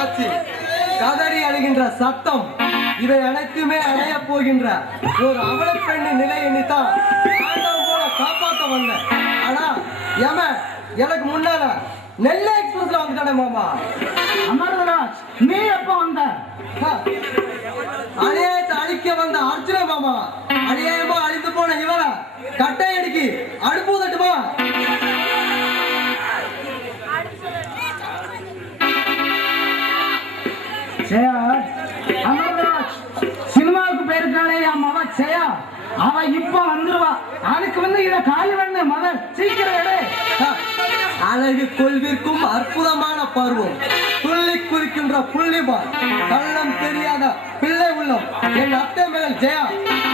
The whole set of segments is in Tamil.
காட்சி, கதறி அழுகின்ற சத்தம், இவை அனைத்துமே அடைய போகின்ற ஒரு அவல பெண்ணின் நிலை எண்ணித்தான் ஆண்டவன் போல காப்பாற்ற வந்தேன். ஆனா எனக்கு முன்னால நெல்லை எக்ஸ்பிரஸ்ல வந்துட்டானே மாமா. அமர்தராஜ், நீ எப்ப வந்த? அநியாயத்தை அழிக்க வந்த அர்ஜுன மாமா. அநியாயமா அழித்து போன இவள கட்டை அடிக்கி அடுப்பு தட்டுமா? அமர்தராஜ், சினிமாவுக்கு போயிருக்காளே என் மவ ஜெயா, அவ இப்ப வந்துருவா. அதுக்கு வந்து இத காலி பண்ண மத சீக்கிரம் எடு. அழகு கொள்விற்கும் அற்புதமான பருவம், துள்ளி குதிக்கின்ற புள்ளிபால், கள்ளம் தெரியாத பிள்ளை உள்ளம் என் அத்தை மேல் ஜெயா.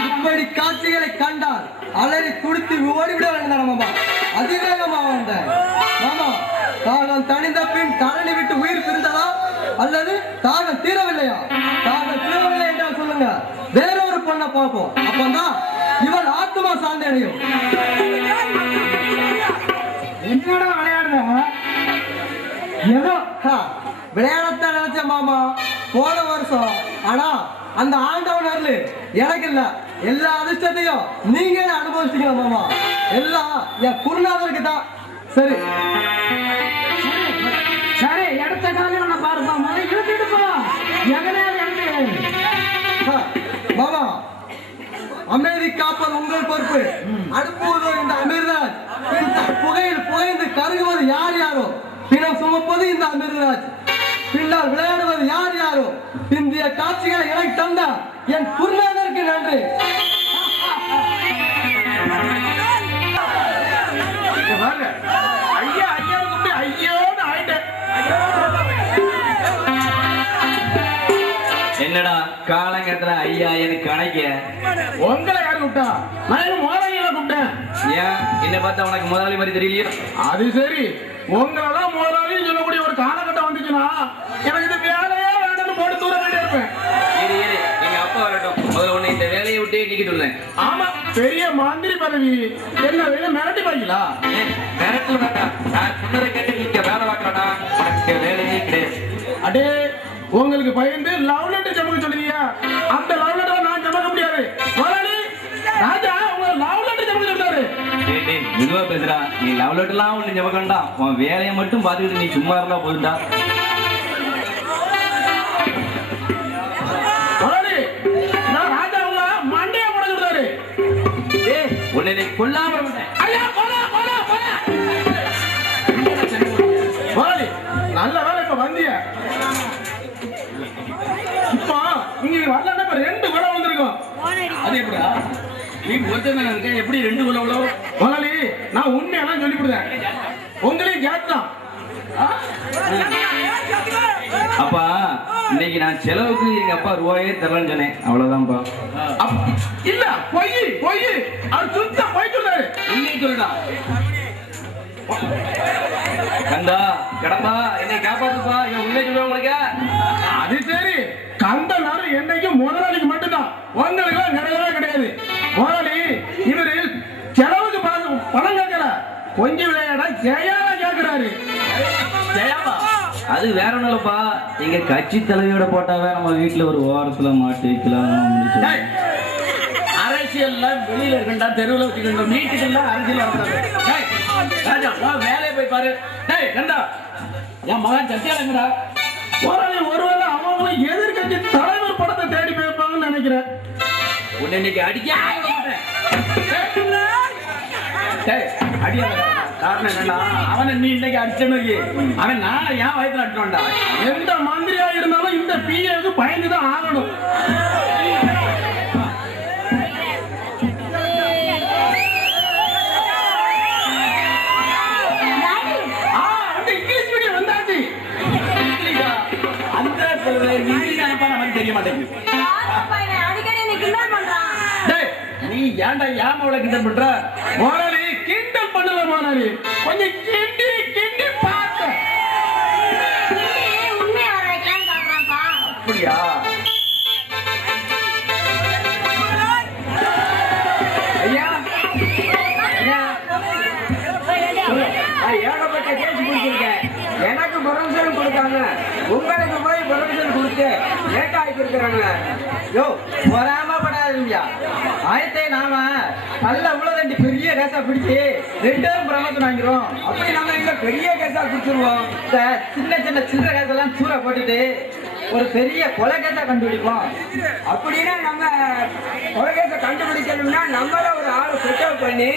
இப்படி காட்சிகளை கண்டால் அலறி துடித்து ஓடிவிட வேண்டாம் மாமா. அதிவேகமா வந்த மாமா, தாகம் தணிந்த பின் தரணி விட்டு உயிர் பிரிந்ததா அல்லது தாகம் தீரவில்லையா? தாகம் தீரவில்லை என்றால் சொல்லுங்க, வேறொரு பொண்ணை பார்ப்போம். அப்பந்தான் இவள் ஆத்மா சாந்தடையும். என்னடா விளையாடுற? ஏதோ விளையாடத்தான் நினைச்ச மாமா போன வருஷம். ஆனா அந்த ஆண்டவன் அருள் எனக்கு இல்ல. எல்லா அதிர்ஷ்டத்தையும் நீங்க அனுபவிச்சீங்க மாமா. எல்லாம் என் குருநாதருக்கு தான். சரி சரி, எடுத்த காலம் நான் பாருப்பா. முதல்ல இழுத்துடுப்பா. மாமா, அமைதி காப்பது உங்கள் பொறுப்பு. அடுப்புவதோ இந்த அமீர்ராஜ். புகையில் புகைந்து கருகுவது யார் யாரோ, பின்னர் சுமப்பது இந்த அமீர்ராஜ். பின்னால் விளையாடுவது யார் யாரோ. இந்திய காட்சிகளை எனக்கு தந்த என் குருநாதருக்கு நன்றி. ஐயா ஐயா ஐயோன்னு ஆயிட்டேன். என்னடா காலங்கத்துல ஐயா எனக்கு அணைக்க? உங்களை யாரு கூப்பிட்டா? நான் முதலாளிகளை கூப்பிட்டேன். ஏன் என்ன பார்த்தா உனக்கு முதலாளி மாதிரி தெரியலையா? அது சரி, உங்களெல்லாம் முதலாளின்னு சொல்லக்கூடிய ஒரு காலகட்டம் வந்துச்சுன்னா எனக்கு இந்த வேலையே வேண்டாம்னு போட்டு தூர வேண்டிய இருப்பேன். எங்க அப்பா வரட்டும், முதல்ல உன்னை இந்த வேலையை விட்டே நீக்கிட்டு இருந்தேன். ஆமா, பெரிய மந்திரி பதவி. என்ன வேலை மிரட்டி பாக்கலா? மிரட்டல வேண்டாம், நான் சொன்னதை கேட்டு நீங்க வேலை பார்க்கறடா. உனக்கு வேலையே கிடையாது. அடே, உங்களுக்கு பயந்து லவ் லெட்டர் ஜமக்க சொல்லுவீங்க. அந்த லவ் லெட்டர் நான் ஜமக்க முடியாது. முதலாளி ராஜா உங்க லவ் லெட்டர் ஜமக்க சொல்றாரு. டேய் மெதுவா பேசுறா. நீ லவ் லெட்டர்லாம் ஒண்ணு ஜமக்கண்டா, உன் வேலையை மட்டும் பார்த்துக்கிட்டு நீ சும்மா இருந்தா போதுண்டா. முதலாளி, நான் ராஜா உங்க மண்டையை போட சொல்றாரு. ஏய் உன்னை நீ கொல்லாம விட்டேன். ஐயா போடா போடா போடா. முதலாளி, நல்ல வேலை இப்ப வந்திய. இப்போ இங்க வரலன்னா இப்ப 2 குலம் வந்திருக்கும். அது எப்படிடா? நீ ஒருத்தன் இருக்க, எப்படி 2 குலம் உள்ள? முதலாளி, நான் உண்மையெல்லாம் சொல்லிவிடுறேன். உங்களையும் கேட்டான். அப்பா, இன்னைக்கு நான் செலவுக்கு எங்க அப்பா ரூபாயே தரலன்னு சொன்னேன். அவ்வளவுதான்ப்பா. இல்ல, பொய் பொய். அவர் சுத்தம் பொய் சொல்றாரு. இன்னைக்கு சொல்லுடா. கந்தா கடம்பா, என்னை காப்பாத்துப்பா. இவன் உண்மை சொல்லுவா உங்களுக்கு? அது சரி, கந்த நாள் என்னைக்கும் முதலாளிக்கு மட்டும்தான், உங்களுக்கு கிடையவே கிடையாது. முதலாளி இவரு செலவுக்கு பணம் கேட்கல, கொஞ்சம் விளையாட ஜெயால கேட்கிறாரு. ஜெயாவா? அது வேற ஒண்ணுலப்பா, எங்க கட்சி தலைவியோட போட்டாவே நம்ம வீட்டுல ஒரு ஓரத்துல மாட்டி வைக்கலாம். அரசியல்ல வெளியில இருக்கா, தெருவில் வச்சுக்கணும். வீட்டுக்குள்ள அரசியல் ராஜா வேலையை போய் பாரு. டேய் கண்டா, என் மகன் சத்தியாலங்கடா. ஒருவேளை அவங்களும் எதிர்கட்சி தலைவர் படத்தை தேடி போயிருப்பாங்கன்னு நினைக்கிறேன். உன்னை இன்னைக்கு அடிக்க காரணம் என்னன்னா, அவனை நீ இன்னைக்கு அடிச்சனு, அவன் நான் ஏன் வயசுல அடிச்சோண்டா. எந்த மந்திரியா இருந்தாலும் இந்த பிஏக்கு பயந்துதான் ஆகணும். தெரிய மாட்டேங்குது. நீ ஏன்டா ஏமாவளை கிண்டல் பண்ற? முதலாளி கிண்டல் பண்ணல முதலாளி, கொஞ்சம் கிண்டி கிண்டி பார்த்த. அப்படியா? ஐயா ஏகப்பட்ட கேஸ் கொடுத்துருக்கேன். எனக்கு பரமசனம் கொடுத்தாங்க, உங்களுக்கு போய் இருக்கிறாங்க. யோ பொறாமப்படாதீங்கயா. ஆயத்தை நாம நல்ல உள்ள பெரிய கேசா பிடிச்சி 2 பேரும் பிரமத்து வாங்கிடுவோம். அப்படி நம்ம இங்க பெரிய கேஸா குடிச்சிருவோம். இந்த சின்ன சின்ன சில்லற கேசெல்லாம் சூற போட்டுட்டு ஒரு பெரிய கொலை கேசா கண்டுபிடிப்போம். அப்படின்னா நம்ம கொலைகேசை கண்டுபிடிக்கணும்னா நம்மள ஒரு ஆளை செட்டப் பண்ணி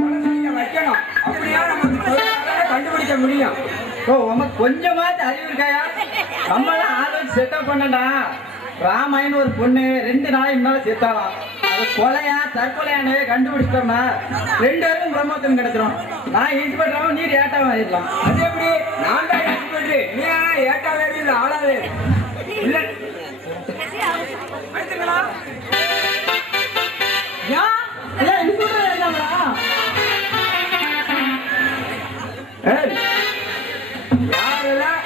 கொலை செய்ய வைக்கணும். அப்படியா நமக்கு கொலைகாரனை கண்டுபிடிக்க முடியும். ஓ உனக்கு கொஞ்சமாவது அறிவு இருக்காயா? நம்மளாம் ஆள் வச்சு செட்டப் பண்ணடா. ராமாயணம் ஒரு பொண்ணு 2 நாளைக்கு முன்னால செத்தாலாம். அது கொலையா தற்கொலையானே கண்டுபிடிச்சோம்னா 2 பேருக்கும் பிரம்மோத்தம் கிடைச்சிடும். நான் இன்ஸ்பெக்டராகவும் நீர் ஏட்டாவும் ஆயிடலாம். அது எப்படி? நான் தான் எக்ஸ்பர்ட். நீ ஆனா ஏட்டாவே இல்லை ஆளாவே இல்லை. யாரெல்லாம்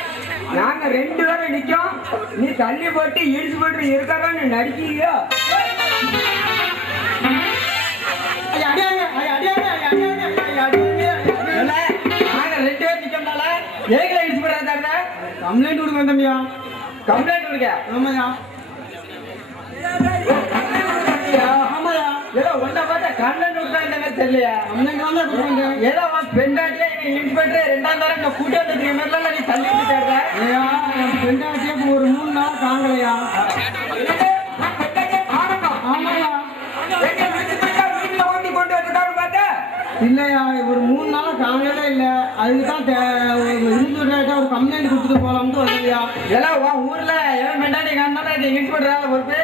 நாங்க 2 பேரும் நிக்கோம். நீ தள்ளி போட்டு இடிச்சு போட்டு இருக்காரான்னு நடிக்கீங்க. நாங்க 2 பேர் நிக்கிறோம்னால ஏகல இன்ஸ்பெக்டர் தான் கம்ப்ளைண்ட் கொடுக்க வந்தோம்யா. கம்ப்ளைண்ட் கொடுக்க ஆமாயா. ஆமாயா. ஏதோ ஒன்றை பார்த்தா கம்ப்ளைண்ட் கொடுத்தா இந்த மாதிரி தெரியலையா? கம்ப்ளைண்ட் வந்து கொடுங்க. ஏதோ பெண்டாட்டியா எங்க இன்ஸ்பெக்டர் 2ஆம் தரம் இந்த கூட்டி வந்துருக்க மாதிரிலாம் நீ தள்ளி விட்டுட்டாரு. ஏயா என் பெண்டாட்டியா ஒரு 3 நாள் தாங்கலையா? ஆமாயா. இல்லையா ஒரு 3 நாளா காணவே இல்லை. அதுக்கு தான் இன்ஸ்பெக்டர் ஒரு கம்ப்ளைண்ட் கொடுத்துட்டு போலாம்னு வரலையா? எல்லாம் உன் ஊர்ல எவன் பெண்டாட்டி காணாலும் இது இன்ஸ்பெக்டரால பொறுப்பு.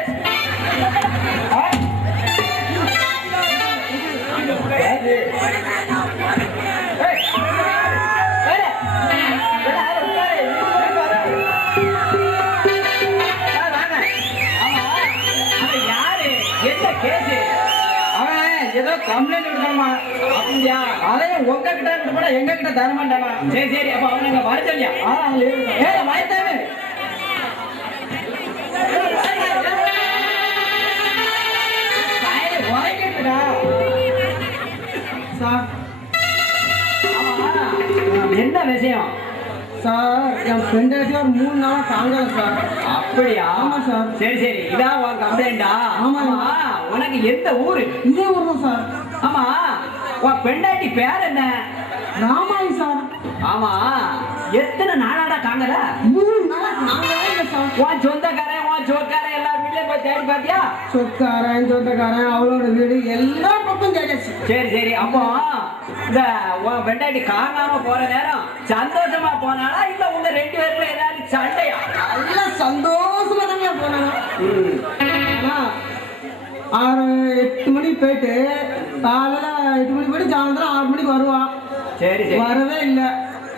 ஏதோ கம்ப்ளைண்ட் கொடுக்கணுமா? அப்படியா? அதையும் உங்ககிட்ட கூட எங்க கிட்ட தர மாட்டானா? சரி சரி அப்ப அவனுங்க வர சொல்லியா? வாய்த்தாவே சார். என்ன விஷயம் சார் என் ஃப்ரெண்டாட்டி ஒரு 3 நாளா தாங்கல சார். அப்படியா? ஆமா சார். சரி சரி இதான் உன் கம்ப்ளைண்டா? ஆமாம். உனக்கு எந்த ஊரு? இதே ஊர் தான் சார். ஆமா உன் பெண்டாட்டி பேர் என்ன? ராமாயி சார். ஆமா எத்தனை நாளாடா காங்கல? 3 நாளா தாங்கவே இல்லை சார். உன் சொந்தக்காரன் உன் சொற்காரன் எல்லா வீட்லயும் போய் தேடி பாத்தியா? சொத்துக்காரன் சொந்தக்காரன் அவளோட வீடு எல்லா பக்கம் தேடிச்சு. சரி சரி அப்போ இந்த உன் பெண்டாட்டி காணாம போற நேரம் சந்தோஷமா போனாலா இல்ல உங்க 2 பேருக்குள்ள ஏதாவது சண்டையா? எல்லாம் சந்தோஷமா தாங்க போனாங்க. ஆனா 6-8 மணிக்கு போயிட்டு காலையில 8 மணிக்கு போயிட்டு சாயந்தரம் 6 மணிக்கு வருவா. சரி சரி வரவே இல்லை.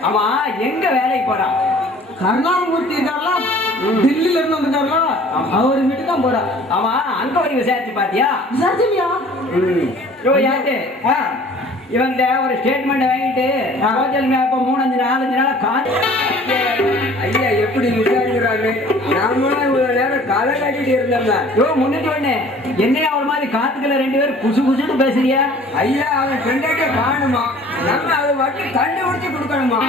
ஆமா எங்க வேலைக்கு போறான்? கருணாமூர்த்தி இருக்காருல தில்லியில இருந்து வந்திருக்காருல அவர் வீட்டுக்கு தான் போறா. ஆமா அங்க போய் விசாரிச்சு பாத்தியா? விசாரிச்சியா? யாரு இவன் ஒரு ஸ்டேட்மெண்ட் வாங்கிட்டு சோசியல் மேப்ப 3-4 நாளா காத்து. ஐயா எப்படி விசாரிக்கிறாரு? நாமளும் இவ்வளவு நேரம் களை கட்டிட்டு இருந்தோம். முன்னிட்டு ஒண்ணு என்னையா ஒரு மாதிரி காத்துக்கல 2 பேரும் குசு குசுன்னு பேசுறியா? ஐயா அவன் ஃப்ரெண்டாக்கே காணுமா? நம்ம அதை மட்டும் கண்டுபிடிச்சு கொடுக்கணுமா?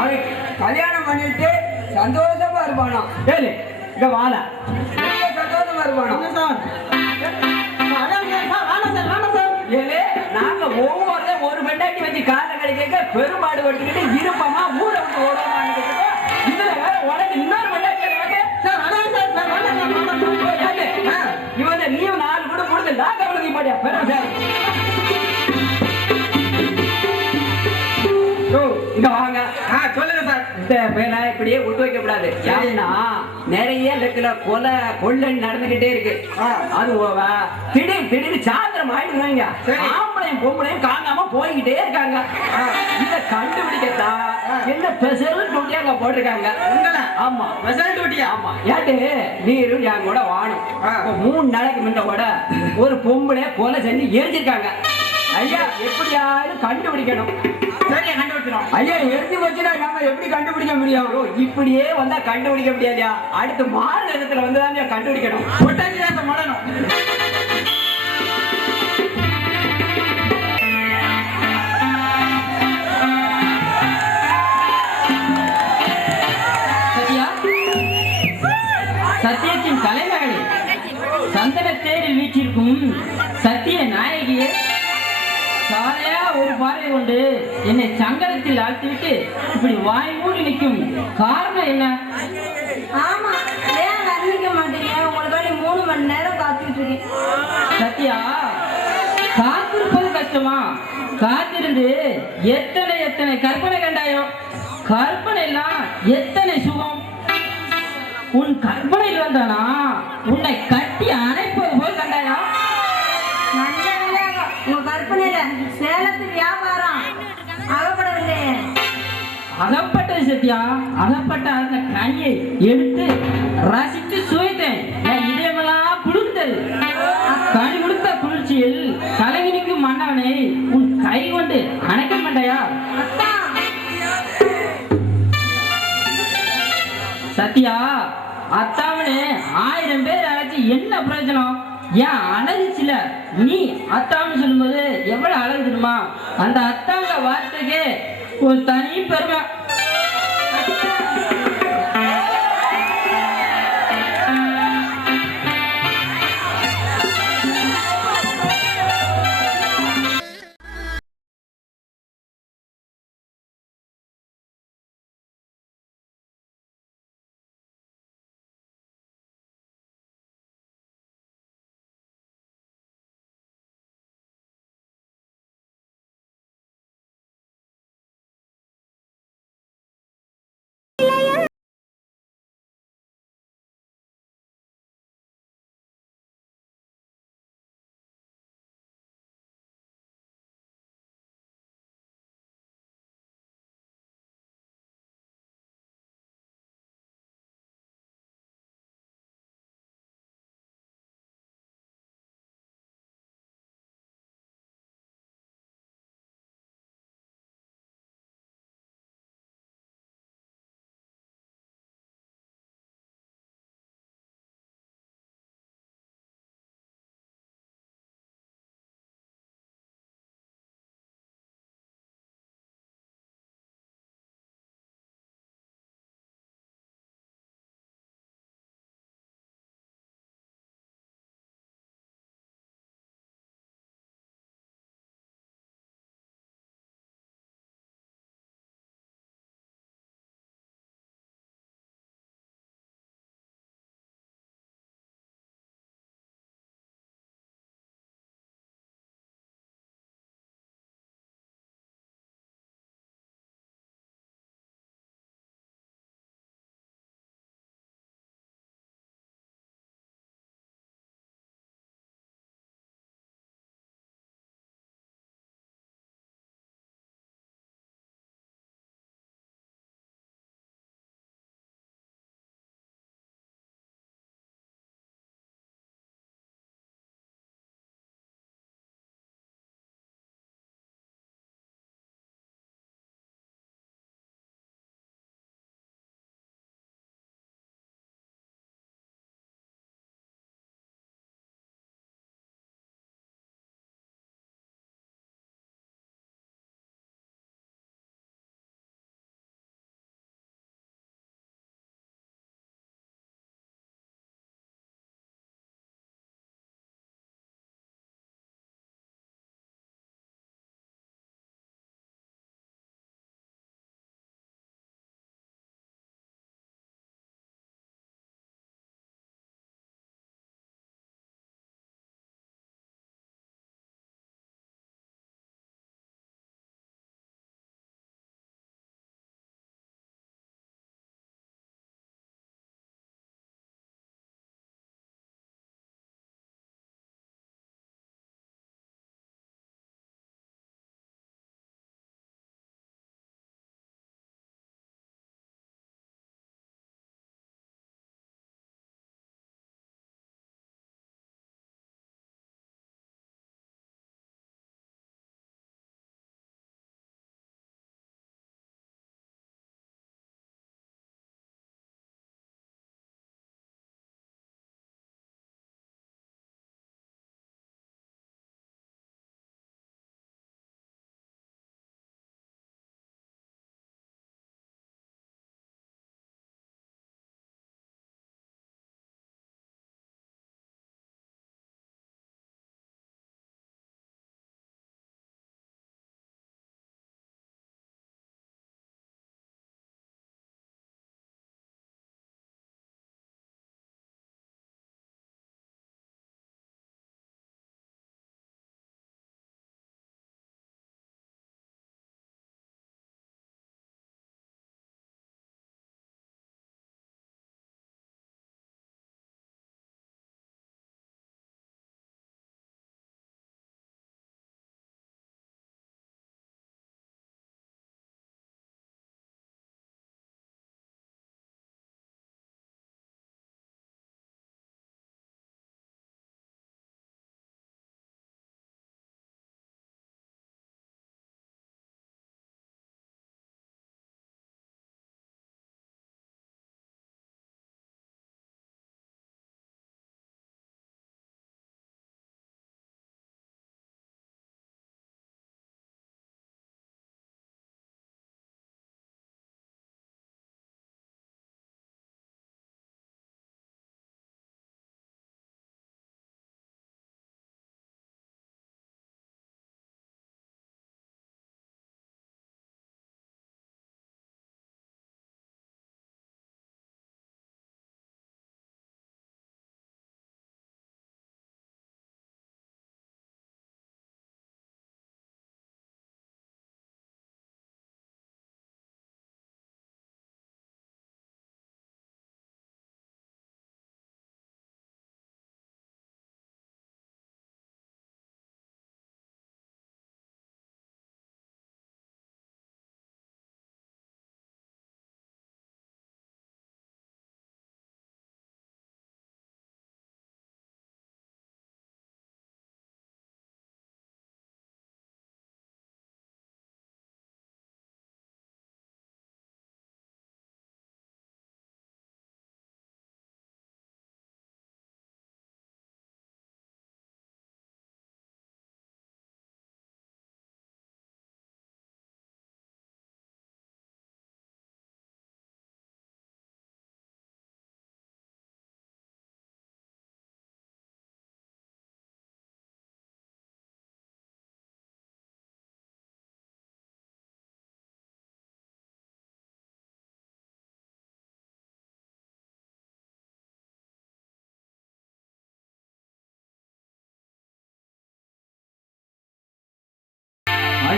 அவன் கல்யாணம் பண்ணிட்டு சந்தோஷமா இருப்பானா? ஏழு இங்க வாழ சந்தோஷமா இருப்பானா சார்? ஏழு நாங்க ஒவ்வொருத்தரும் ஒரு பெண்டாட்டி வச்சு காலை கழிக்க பெரும்பாடு வட்டுக்கிட்டு இருப்பமா ஊரை விட்டு ஓடுவாங்க. இதுல வேற உனக்கு இன்னொரு பெண்டாட்டி இவன் நீ 4 கூட கொடுத்து நான் கவலை மாட்டியா பெரும் சார். இங்க வாங்க. சொல்லுங்க சார். இந்த பேரை இப்படியே விட்டு வைக்க கூடாது. ஏன்னா நிறைய இடத்துல கொலை கொள்ளை நடந்துகிட்டே இருக்கு. அது திடீர்னு சாயந்தரம் ஆயிடுவாங்க. ஆம்பளையும் பொம்பளையும் காணாம போய்கிட்டே இருக்காங்க. இத கண்டுபிடிக்கத்தான் என்ன ஸ்பெஷல் டியூட்டி அங்க போட்டிருக்காங்க. ஆமா ஸ்பெஷல் டியூட்டி. ஆமா ஏட்டு நீரும் என் கூட வாணும். 3 நாளைக்கு முன்ன கூட ஒரு பொம்பளை கொலை செஞ்சு எரிஞ்சிருக்காங்க. ஐயா எப்படியாவது கண்டுபிடிக்கணும். சரியா கண்டுபிடிச்சிடும். ஐயா எழுதி வச்சுனா நம்ம எப்படி கண்டுபிடிக்க முடியும்? இப்படியே வந்தா கண்டுபிடிக்க முடியாதியா? அடுத்து மாறு இடத்துல வந்துதான் கண்டுபிடிக்கணும். ஒட்டாஞ்சி வேஷம் போடணும். சத்தியத்தின் தலைமகளே, சந்தன தேரில் வீற்றிருக்கும் சத்திய நாயகியே, சாலையா ஒரு பார்வை கொண்டு என்னை சங்கடத்தில் ஆழ்த்திவிட்டு இப்படி வாய் மூடி நிற்கும் காரணம் என்ன? ஆமா, ஏன் வர்ணிக்க மாட்டீங்க? உங்களுக்காண்டி 3 மணி நேரம் காத்துட்டு இருக்கேன். சத்யா, காத்திருப்பது கஷ்டமா? காத்திருந்து எத்தனை எத்தனை கற்பனை கண்டாயோ. கற்பனை எல்லாம் எத்தனை சுகம். உன் கற்பனையில் வந்தானா உன்னை கட்டி அணைப்பது போல் கண்டாயா? நல்ல வேலையாக உங்க கற்பனையில சேலத்து வியாபாரம் அகப்படவில்லை. அகப்பட்டது சத்யா, அகப்பட்ட அந்த கனியை எடுத்து ரசித்து சுவைத்தேன். என் இதயமெல்லாம் குளிர்ந்தது. கனி கொடுத்த குளிர்ச்சியில் கலங்கி நிற்கும் மன்னவனை உன் கை கொண்டு அணைக்க மாட்டாயா? அத்தா, சத்யா, அத்தாவனே 1000 பேர் அழைச்சி என்ன பிரயோஜனம்? ஏன் அழகுச்சில நீ அத்தான்னு சொல்லும்போது எவ்வளவு அழகு தெரியுமா? அந்த அத்தாங்க வார்த்தைக்கு ஒரு தனி பெருமை.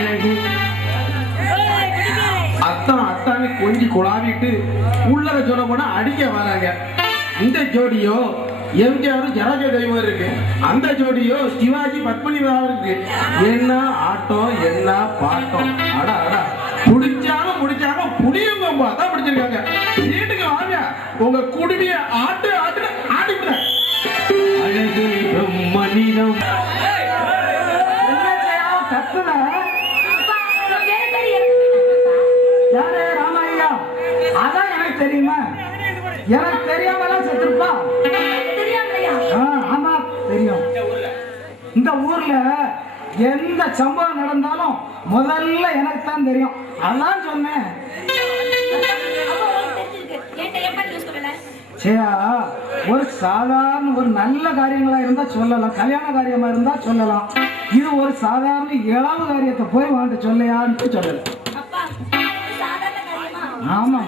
அழகு. அத்தானு கொஞ்சி குழாவிட்டு உள்ளத சொல்ல போனா அடிக்க வராங்க. இந்த ஜோடியோ எம்ஜிஆரும் ஜனக தெய்வம் இருக்கு, அந்த ஜோடியோ சிவாஜி பத்மினி இருக்கு. என்ன ஆட்டம் என்ன பாட்டம். அடா அடா முடிச்சாங்க புளியங்க தான் பிடிச்சிருக்காங்க. வீட்டுக்கு வாங்க, உங்க குடுமைய ஆட்டு ஆடிவிட. அழகு மனிதம். கத்துன யாரு? ராமையா. அதான் எனக்கு தெரியுமா? எனக்கு தெரியாமலாம் செத்துருப்பா. ஆமா தெரியும். இந்த ஊர்ல எந்த சம்பவம் நடந்தாலும் முதல்ல எனக்கு தான் தெரியும். அதான் சொன்னேன். சரியா, ஒரு சாதாரண ஒரு நல்ல காரியங்களா இருந்தா சொல்லலாம், கல்யாண காரியமா இருந்தா சொல்லலாம். இது ஒரு சாதாரண இளவு காரியத்தை போய் வாண்ட சொல்லையான்னு சொல்லல. ஆமா,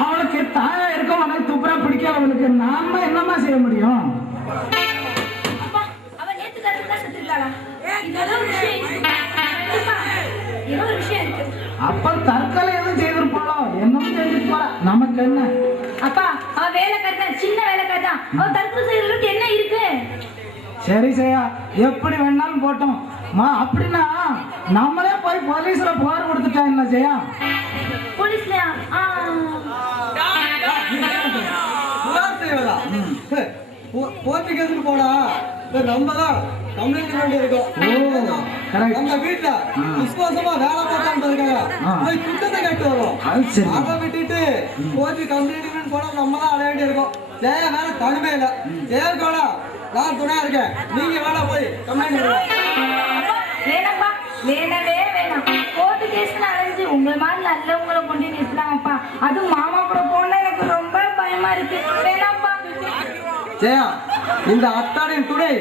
அவளுக்கு தாயா இருக்கும், அவனுக்கு துப்புரா பிடிக்காத அவளுக்கு நாம என்னமா செய்ய முடியும்? அப்ப தற்கொலை எதுவும் செய்திருப்பாளோ? என்னமோ செய்திட்டு போறா, நமக்கு என்ன? அப்பா அவ வேலைக்காரன், சின்ன வேலைக்காரன், அவ தற்கொலை செய்யறதுக்கு என்ன இருக்கு? சரி செய்யா, எப்படி வேணாலும் போட்டோம். அப்படின்னா நம்மளே போய் போலீஸ்ல புகார் கொடுத்துட்டா என்ன செய்யா? போலீஸ்லயா? புகார் செய்வதா? போர்த்துகேஸுக்கு போனா நம்ம தான் கம்ப்ளைண்ட் பண்ணி இருக்கோம். நம்ம வீட்டுல விசுவாசமா வேலை பார்த்தாங்க, குற்றத்தை கேட்டு வரும். அதை விட்டுட்டு போட்டு கம்ப்ளைண்ட் போனா நம்ம தான் அடைய வேண்டி இருக்கோம். ஜெய வேலை தனிமே இல்லை. ஜெயகோடா நான் துணையா இருக்கேன், நீங்க வேலை போய் கம்ப்ளைண்ட் வேணாம்ப்பா, வேணவே வேணாம். கோர்ட்டு கேஸ் அலைஞ்சு உங்களை மாதிரி நல்லவங்களை கொண்டு நிறுத்தலாமப்பா. அதுவும் மாமா கூட போனா எனக்கு ரொம்ப பயமா இருக்கு. வேணாம்ப்பா. ஜெயா, இந்த அத்தாரின் துணை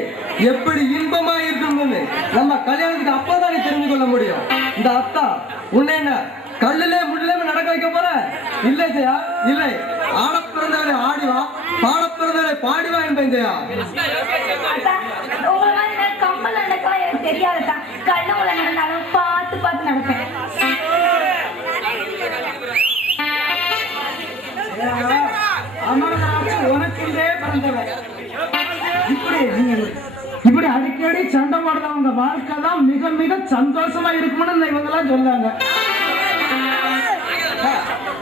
எப்படி இன்பமா இருக்குன்னு நம்ம கல்யாணத்துக்கு அப்பதானே தெரிஞ்சு கொள்ள முடியும். இந்த அத்தா உன்னை என்ன கல்லிலே முள்ளிலே நடக்க வைக்க போற? இல்லை ஜெயா, இல்லை. ஆட பிறந்தவரை ஆடிவா, பாட பிறந்தவரை பாடிவா என்பேன் ஜெயா. உங்களை மாதிரி கம்பல் நடக்கலாம் எனக்கு தெரியாதுதா. கல்லுங்களை நடந்தாலும் பார்த்து பார்த்து நடப்பேன். உனக்குள்ளே பிறந்தவன் இப்படி அடிக்கடி சண்டை போடுறவங்க வாழ்க்கை தான் மிக மிக சந்தோஷமா இருக்கும்னு இவங்கெல்லாம் சொல்றாங்க.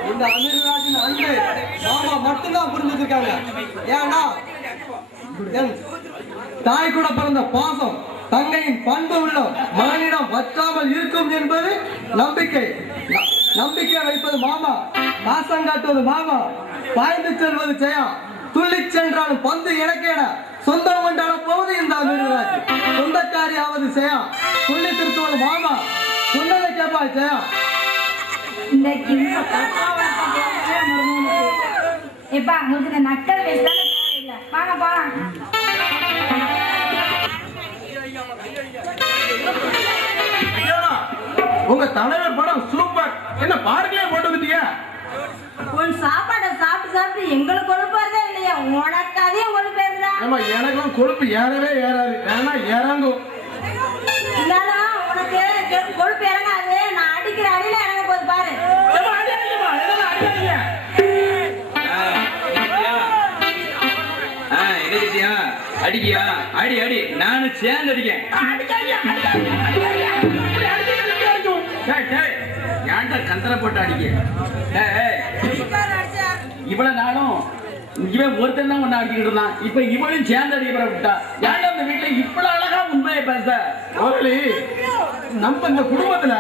இந்த அமீர்ராஜின் அன்பு மாமா மட்டும்தான் புரிஞ்சுருக்காங்க. ஏன்னா என் தாய் கூட பிறந்த பாசம், தங்கையின் பண்பு உள்ள மகனிடம் வற்றாமல் இருக்கும் என்பது நம்பிக்கை. நம்பிக்கை வைப்பது மாமா, பாசம் காட்டுவது மாமா, பாய்ந்து செல்வது ஜெயா. துள்ளி சென்றாலும் பந்து எனக்கேட, சொந்தம் கொண்டாட போவது இந்த அமீர்ராஜ். சொந்தக்காரியாவது ஜெயா, துள்ளி திருத்துவது மாமா, சொன்னதை கேட்பா ஜெயா. எப்பா உங்களுக்கு இந்த நக்கல் பேசுறது தேவையில்லை. வாங்க போலாம். உங்க தலைவர் படம் சூப்பர். என்ன பார்க்கலே போட்டு வந்துட்டீங்க? உன் சாப்பாடை சாப்பிட்டு சாப்பிட்டு எங்களுக்கு கொழுப்பாதே இல்லையா? உனக்கு அதே கொழுப்பு ஏறுதா? ஆமா, எனக்கும் கொழுப்பு ஏறவே ஏறாது, ஏன்னா இறங்கும். இருந்தாலும் உனக்கு கொழுப்பு இறங்காது. நான் அடிக்கிற அடியில இறங்க போது பாரு. அடிக்கியா? அடி அடி, நானும் சேர்ந்து அடிக்கேன். ஏன்டா கந்தனை போட்டு அடிக்க? இவ்வளவு நாளும் இவன் ஒருத்தன் தான் ஒண்ணு அடிக்கிட்டு இருந்தான், இப்ப இவனும் சேர்ந்து அடிக்கிற விட்டா. ஏன்டா அந்த வீட்டுல இவ்வளவு அழகா உண்மையை பேச? நம்ம இந்த குடும்பத்துல